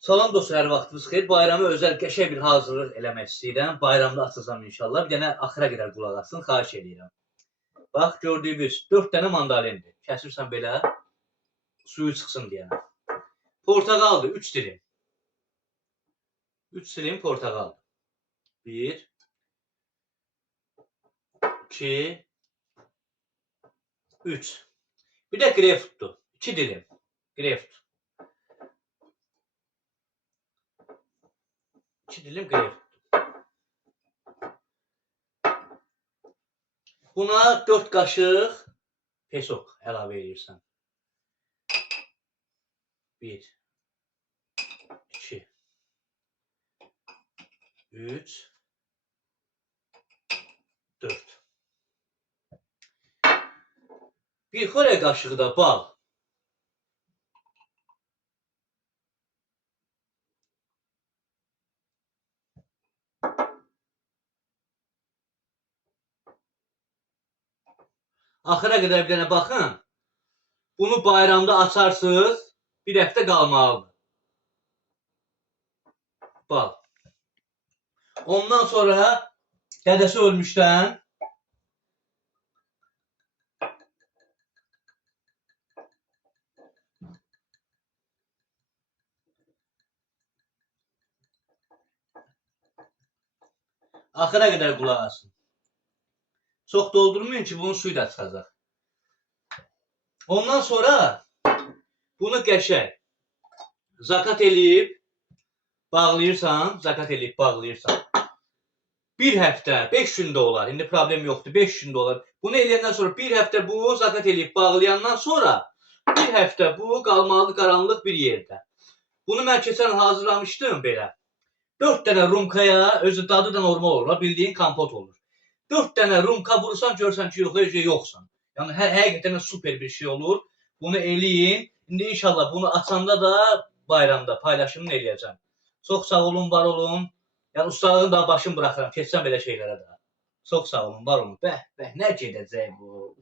Salam dostlar, hər vaxtınız xeyir. Bayrama özəl qəşəng bir hazırlıq eləmək istəyirəm. Bayramda açacağam inşallah. Bir dənə axıra qədər qulaq asın, xahiş edirəm. Bax, gördüyünüz 4 dənə mandalindir. Kəsirsən belə, suyu çıxsın deyənə. Portağaldır, 3 dilim. 3 dilim portağal. 1, 2, 3. Bir də greypfrutdur. 2 dilim. Greypfrut. 2 dilim greypfrut. Buna 4 qaşıq pesok əlavə edirsən. 1, 2, 3, 4. Bir xörək qaşığı da bal. Axıra qədər bir dənə baxın. Bunu bayramda açarsınız, bir həftə qalmalıdır. Bal. Ondan sonra dədəsi ölmüşdən axıra qədər qulaq asın. Çox doldurmayın ki, bunun suyu da çıxacaq. Ondan sonra bunu qəşəng zakat eləyib bağlayırsan. Bir həftə, 5 gündə olar. İndi problem yoxdur, 5 gündə olar. Bunu eləyəndən sonra bir həftə bu zakat eləyib bağlayandan sonra bir həftə bu qalmalı qaranlıq bir yerdə. Bunu mən keçən hazırlamışdım belə. 4 dənə rumkaya, özü dadı da normal olur, bildiğin kompot olur. 4 dənə rumka vurursan, görsən ki, yoxsan. Yəni, həqiqətən super bir şey olur. Bunu eləyin. İndi inşallah bunu açanda da bayramda paylaşımını eləyəcəm. Çox sağ olun, var olun. Yəni, ustalığın da başını bıraxıram. Keçsəm belə şeylərə də. Çox sağ olun, var olun. Bəh, nə gedəcək bu?